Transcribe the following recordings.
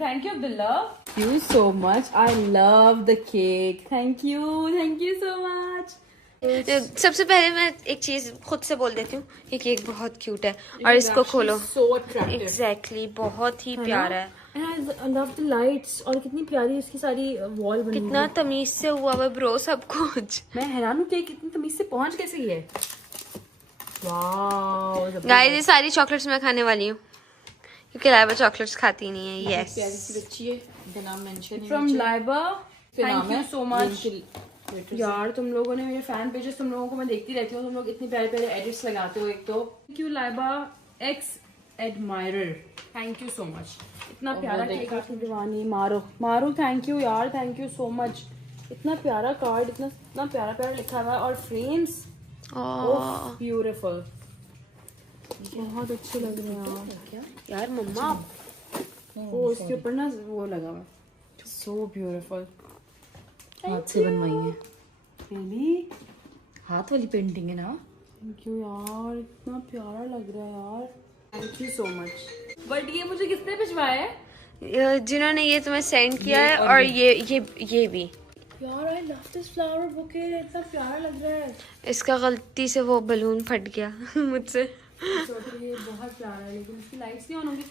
Thank you, Abdullah. Thank you so much. I love the cake. Thank you so much. सबसे पहले मैं एक चीज खुद से बोल देती हूँ, ये केक बहुत क्यूट है और इसको खोलो. So attractive. Exactly, बहुत ही प्यारा है. And I love the lights. और कितनी प्यारी इसकी सारी वॉल बनी. कितना तमीज से हुआ है ब्रो सब कुछ. मैं हैरान हूँ कि कितनी तमीज से पहुंच कैसे गई है. वाओ. गाइस ये सारी चॉकलेट्स मैं खाने वाली हूँ क्योंकि लाइबा चॉकलेट्स खाती नहीं है. यस. प्यारी सी बच्ची है. इनका नाम मेंशन है. From Laiba. Thank you so much. यार तुम लोगों ने मेरे फैन पेजेस, तुम लोगों को मैं देखती रहती हूँ, तुम लोग इतने प्यारे प्यारे एडिट्स लगाते हो. एक तो thank you Laiba x admirer. Thank you so much. इतना प्यारा केक. दीवानी मारो थैंक यू यार. Thank you so much. इतना प्यारा कार्ड, इतना प्यारा प्यारा लिखा हुआ है और फ्रेम्स ब्यूटीफुल. बहुत अच्छे लग रहे हैं यार मम्मा. वो इसके ऊपर ना वो लगा हुआ. So beautiful. हाथ से बनवाई है. रियली हाथ वाली पेंटिंग है ना. थैंक यू यार. इतना प्यारा लग रहा है यार. Thank you so much. But ये मुझे किसने भिजवाया है? जिन्होंने ये तुम्हें सेंड किया है और ये भी. यार आई लव दिस फ्लावर बुके. इतना प्यारा लग रहा है. इसका गलती से वो बलून फट गया मुझसे. ये बहुत प्यारा है लेकिन इसकी लाइट्स नहीं ऑन होंगी.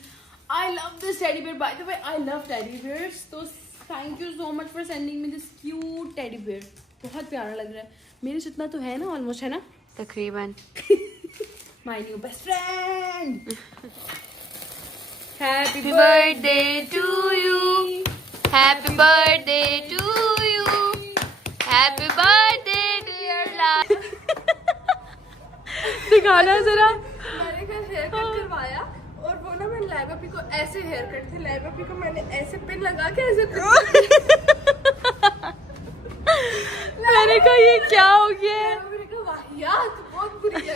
I love this teddy bear. By the way I love teddy bears. तो thank you so much for sending me this cute teddy bear. बहुत प्यारा लग रहा है. मेरे जितना तो है ना, ऑलमोस्ट है ना तकरीबन. My new best friend. Happy birthday to you. Happy birthday to you. Happy birthday dear life. दिखाना जरा. मैंने कल हेयर कट करवाया और वो ना मैंने लाइबा पी को ऐसे हेयर कट थी. लाइबा पी को मैंने ऐसे पिन लगा के ऐसे मैंने कहा ये क्या हो गया है. मैंने कहा वाहियात बहुत बुरी है.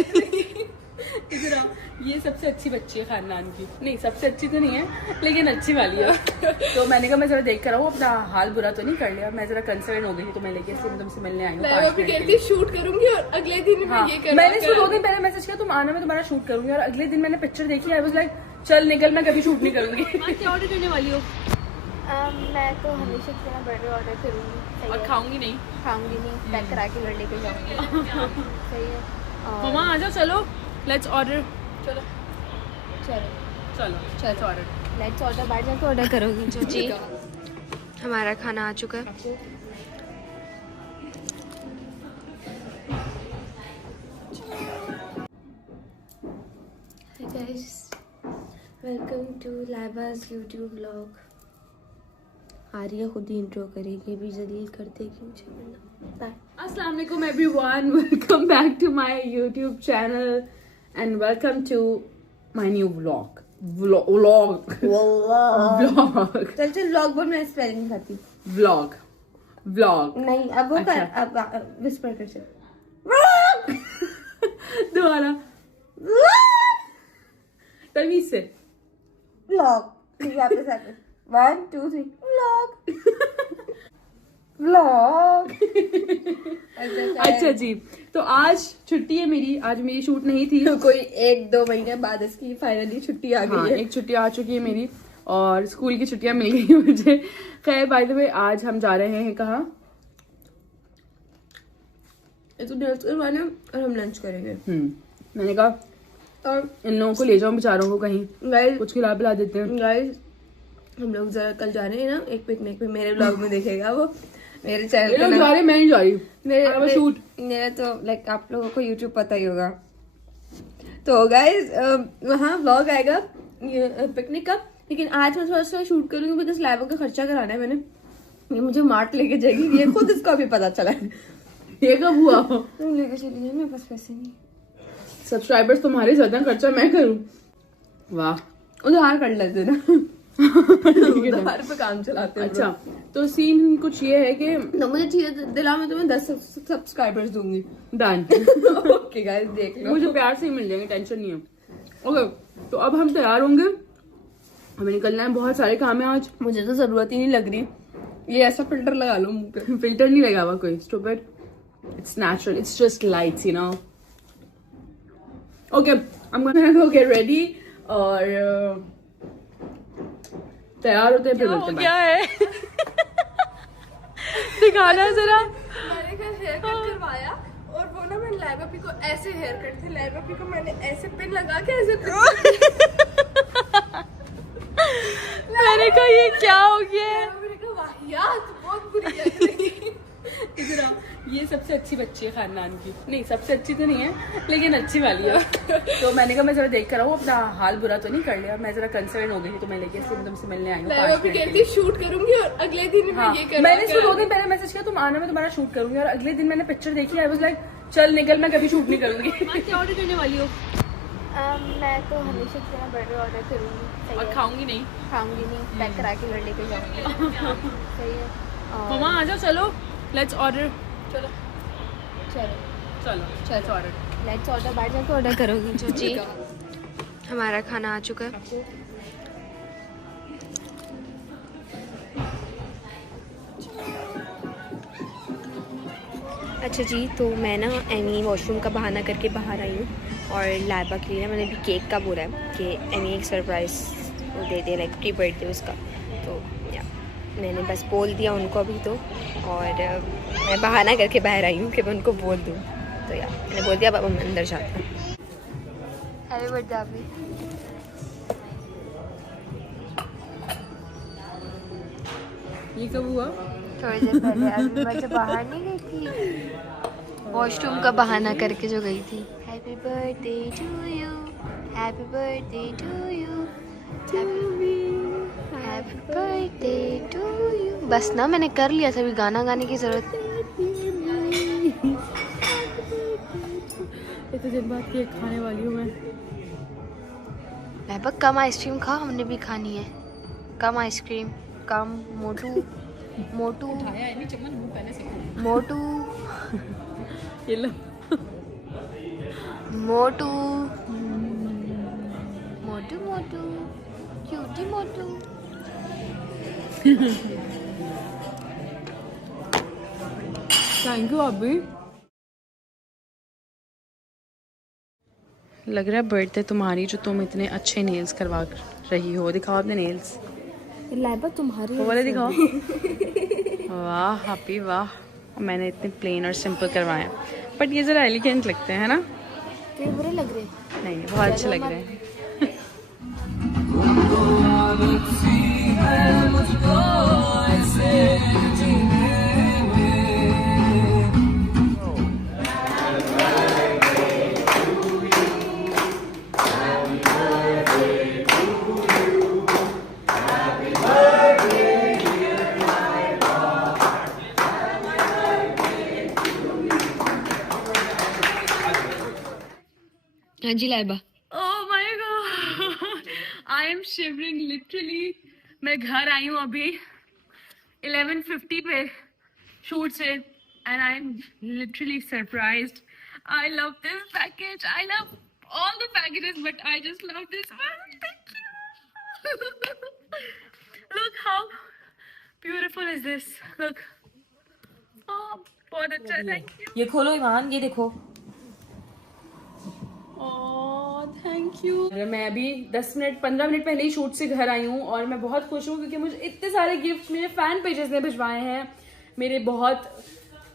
इधर आओ. ये सबसे अच्छी बच्ची है खानदान की. नहीं सबसे अच्छी तो नहीं है लेकिन अच्छी वाली है. तो मैंने कहा मैं जरा देख कर आऊँ, अपना हाल बुरा तो नहीं कर लिया. मैं जरा कंसर्न हो गई थी तो मैं लेके इसलिए तुमसे मिलने आई हूँ. लाइबा पी कहती शूट करूंगी और अगले दिन मैं ये कर. मैंने इसको 2 दिन पहले मैसेज किया तुम आना, मैं तुम्हारा शूट करूंगी. और अगले दिन मैंने पिक्चर देखी. आई वाज लाइक चल निकल, मैं कभी शूट नहीं करूंगी. क्या ऑर्डर करने वाली हो? मैं तो हमेशा की तरह बर्गर ऑर्डर करूंगी. और खाऊंगी नहीं. खाऊंगी नहीं, पैक करा के घर लेके जाऊंगी. सही है. मम्मा आ जाओ. चलो लेट्स ऑर्डर. चलो ऑर्डर. Let's order. बाहर जाके ऑर्डर करोगी जी हमारा खाना आ चुका है. Hi guys, welcome to Laiba's YouTube vlog. Arya खुद ही इंट्रो करेगी, भी जलील कर देगी मुझे. Assalamu alaikum everyone. Welcome back to my YouTube channel and welcome to my new vlog. Vlog. चल व्लॉग बोल. मैं स्पेलिंग नहीं खाती. Vlog. नहीं अब वो अच्छा. कर, अब विस्पर कर. चल दोबारा तमीज से. व्लॉग. वापस आते. 1 2 3 व्लॉग. अच्छा जी. तो आज छुट्टी है मेरी. आज मेरी शूट नहीं थी. कोई 1-2 महीने बाद इसकी फाइनली छुट्टी आ गई है. एक छुट्टी आ चुकी है मेरी और स्कूल की छुट्टियां मिल गई मुझे. खैर बाय द वे आज हम जा रहे हैं कहाँ? और हम लंच करेंगे. मैंने कहा और इन लोगों को ले जाओ बेचारों को कहीं. गाइस कुछ खिला पिला देते हैं. गाइस हम लोग जरा कल जा रहे हैं ना एक पिकनिक पे. मेरे व्लॉग में देखेगा वो. मेरे चैनल ये लोग जा रहे, मैं नहीं जा रही. शूट मेरा तो लाइक आप लोगों को यूट्यूब पता ही होगा. तो गाइस वहाँ व्लॉग आएगा पिकनिक का. लेकिन आज मैं थोड़ा सा शूट करूंगी बिकॉज लाइबा का खर्चा कराना है मैंने. ये मुझे मार्ट लेके जाएगी. ये खुद इसको अभी पता चला है. ये कब हुआ? तुम लेके चली जाए, मेरे पास पैसे नहीं. सब्सक्राइबर्स तुम्हारे ज्यादा खर्चा मैं करूं. वाह. उधार कर लेते ना. उधार पे काम चलाते हैं. अच्छा तो सीन कुछ ये है कि तो मुझे चीजें दिला, मैं तुम्हें 10 सब्सक्राइबर्स दूंगी. डन. ओके गाइस देख लो. मुझे प्यार से ही मिल जाएंगे, टेंशन नहीं है. ओके तो अब हम तैयार होंगे. हमें निकलना है. बहुत सारे काम है आज. मुझे तो जरूरत ही नहीं लग रही. ये ऐसा फिल्टर लगा लो मुंह पे. फिल्टर नहीं लगा हुआ कोई. Stupid. It's natural. It's just lights you know. Okay I am gonna go get ready. और तैयार होते हैं फिर हो गया है दिखाना ज़रा। मैंने कल हेयर कट करवाया और वो ना मैंने लाइबा पी को ऐसे हेयर कट थे, लाइबा पी को मैंने ऐसे पिन लगा के ऐसे मैंने कहा ये क्या हो गया है। मैंने कहा वाहियात बहुत बुरी लग रही है। इधर आओ, ये सबसे अच्छी बच्ची है खानदान की, नहीं सबसे अच्छी तो नहीं है लेकिन अच्छी वाली है। तो मैंने कहा मैं जरा देख कर आऊँ, अपना हाल बुरा तो नहीं कर लिया। मैं जरा कंसर्न हो गई थी तो मैं लेके इसलिए तुमसे मिलने आई हूँ। लाइबा पी कहती शूट करूंगी और अगले दिन मैं ये कर मैंने इसको 2 दिन पहले मैसेज किया तुम आना, मैं तुम्हारा शूट करूंगी, और अगले दिन मैंने पिक्चर देखी, आई वाज लाइक चल निकल, मैं कभी शूट नहीं करूंगी। क्या ऑर्डर करने वाली हो? मैं तो हमेशा की तरह बर्गर ऑर्डर करूंगी और खाऊंगी नहीं? खाऊंगी नहीं, पैक करा के घर लेके जाऊंगी। सही है। मम्मा आ जाओ, चलो लेट्स ऑर्डर। चलो चलो चलो चलो ऑर्डर। लेट्स ऑर्डर, बाहर जाके ऑर्डर करोगी जो जी। हमारा खाना आ चुका है। अच्छा जी, तो मैं ना एमी वॉशरूम का बहाना करके बाहर आई हूँ और लाइबा के लिए ना मैंने अभी केक का बोला है कि एमी एक सरप्राइज़ वो दे दे, लाइक प्री बर्थडे उसका। तो या मैंने बस बोल दिया उनको अभी तो, और मैं बहाना करके बाहर आई हूँ कि मैं उनको बोल दूँ। तो या मैंने बोल दिया अब हम अंदर जाते हैं। हैप्पी बर्थडे अभी। ये कब हुआ? थोड़ी देर पहले। अभी मैं जब बाहर नहीं गई थी, वॉशरूम का बहाना करके जो गई थी। Happy birthday to you, happy birthday to you, happy birthday to you. बस ना मैंने कर लिया था, अभी गाना गाने की जरूरत। इतने दिन बाद केक खाने वाली हूँ मैं। बस कम आइसक्रीम खा, हमने भी खानी है। कम आइसक्रीम, कम। मोटू मोटू उठाया है नहीं चम्मच, मुंह पहले से खा। मोटू ये लो मोटू मोटू मोटू क्यूटी मोटू। थैंक यू अभी। लग रहा है बर्थडे तुम्हारी जो तुम इतने अच्छे नेल्स करवा रही हो। दिखाओ अपने नेल्स। लाइबा तुम्हारी वो वाले दिखाओ। वाह हैप्पी वाह। मैंने इतने प्लेन और सिंपल करवाए हैं, बट ये ज़रा एलिगेंट लगते हैं, है ना? क्यों बुरे लग रहे? नहीं बहुत अच्छे लग रहे हैं। हाँ जी Laiba. Oh my God, I am shivering literally। मैं घर आई हूँ अभी 11:50 पे शूट से, and I am literally surprised। I love this package। I love all the packages, but I just love this one। Thank you। Look how beautiful is this। Look। Oh, बहुत अच्छा, thank you। ये खोलो ईमान, ये देखो। Thank you. मैं अभी 10-15 minute पहले ही shoot से घर आई हूँ और मैं बहुत खुश हूँ क्योंकि मुझे इतने सारे गिफ्ट मेरे फैन पेजेस ने भिजवाए हैं, मेरे बहुत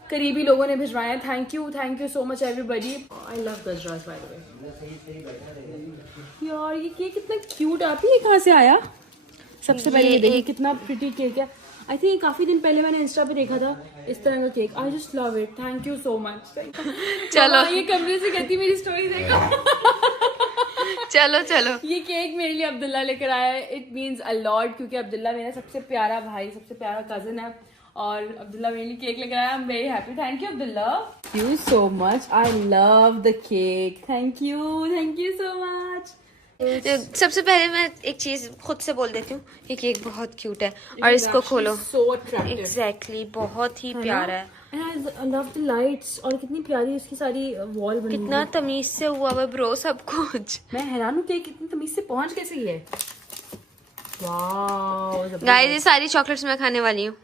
करीबी लोगों ने भिजवाए हैं। Thank you so much everybody. I love gajras by the way. यार ये केक कितना क्यूट है। ये कहाँ से आया? सबसे पहले ये देखिए कितना प्रिटी केक है। आई थिंक काफी दिन पहले मैंने इंस्टा पे देखा था इस तरह का cake. I just love it. Thank you so much. चलो ये कमरे से कहती मेरी स्टोरी देखो। चलो चलो। ये केक मेरे लिए अब्दुल्ला लेकर आया है। इट मीन्स अ लॉट क्योंकि अब्दुल्ला मेरा सबसे प्यारा भाई, सबसे प्यारा कजन है और अब्दुल्ला मेरे लिए केक लेकर आया। I am very happy. Thank you Abdullah. You so much. I love the cake. Thank you so much. सबसे पहले मैं एक चीज खुद से बोल देती हूँ, ये केक बहुत क्यूट है और इसको खोलो। एग्जैक्टली बहुत ही प्यारा है। I love the lights और कितनी प्यारी इसकी सारी वॉल बनी। कितना तमीज से हुआ है ब्रो सब कुछ। मैं हैरान हूँ कि कितनी तमीज से पहुंच कैसे गई है। वाओ गाइस ये सारी चॉकलेट्स मैं खाने वाली हूँ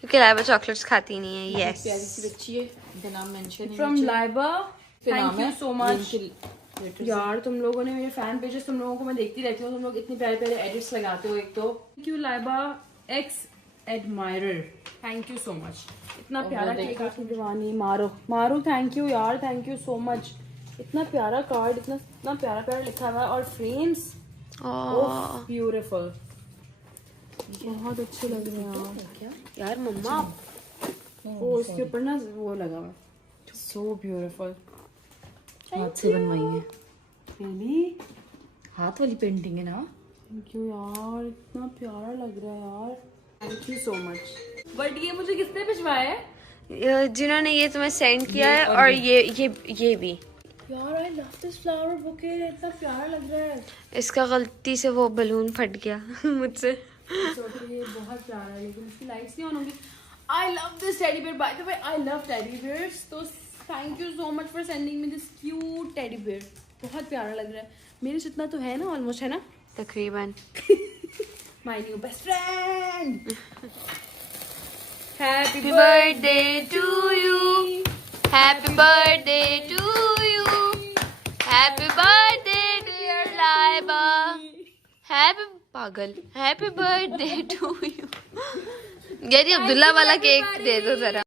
क्योंकि लाइबा चॉकलेट्स खाती नहीं है। यस प्यारी सी बच्ची है। इनका नाम मेंशन है from Laiba. Thank you so much. यार तुम लोगों ने मेरे फैन पेजेस, तुम लोगों को मैं देखती रहती हूँ, तुम लोग इतने प्यारे प्यारे एडिट्स लगाते हो. एक तो thank you Laiba x admirer, thank you so much. इतना प्यारा केक आपकी दीवानी. मारो मारो, थैंक यू यार, थैंक यू सो मच. इतना प्यारा कार्ड, इतना प्यारा प्यारा लिखा हुआ है और फ्रेम्स ब्यूटीफुल, बहुत अच्छे लग रहे हैं यार मम्मा वो उसके ऊपर ना वो लगा हुआ, सो ब्यूटीफुल. हाथ से बनवाई है. रियली हाथ वाली पेंटिंग है ना. थैंक यू यार, इतना प्यारा लग रहा है यार, thank you so much. But ये मुझे किसने भिजवाया है? जिन्होंने ये तुम्हें सेंड किया है, और ये भी. यार आई लव दिस फ्लावर बुके, इतना प्यारा लग रहा है. इसका गलती से वो बलून फट गया मुझसे. ये बहुत प्यारा है लेकिन इसकी लाइट्स नहीं ऑन होंगी. I love this teddy bear, by the way I love teddy bears. तो thank you so much for sending me this cute teddy bear. बहुत प्यारा लग रहा है. मेरे जितना तो है ना, ऑलमोस्ट है ना तकरीबन. My new best friend. Happy birthday to you, happy birthday to you, happy birthday dear Laiba, happy पागल, हैप्पी बर्थडे टू यू. यार ये अब्दुल्ला वाला केक दे दो जरा.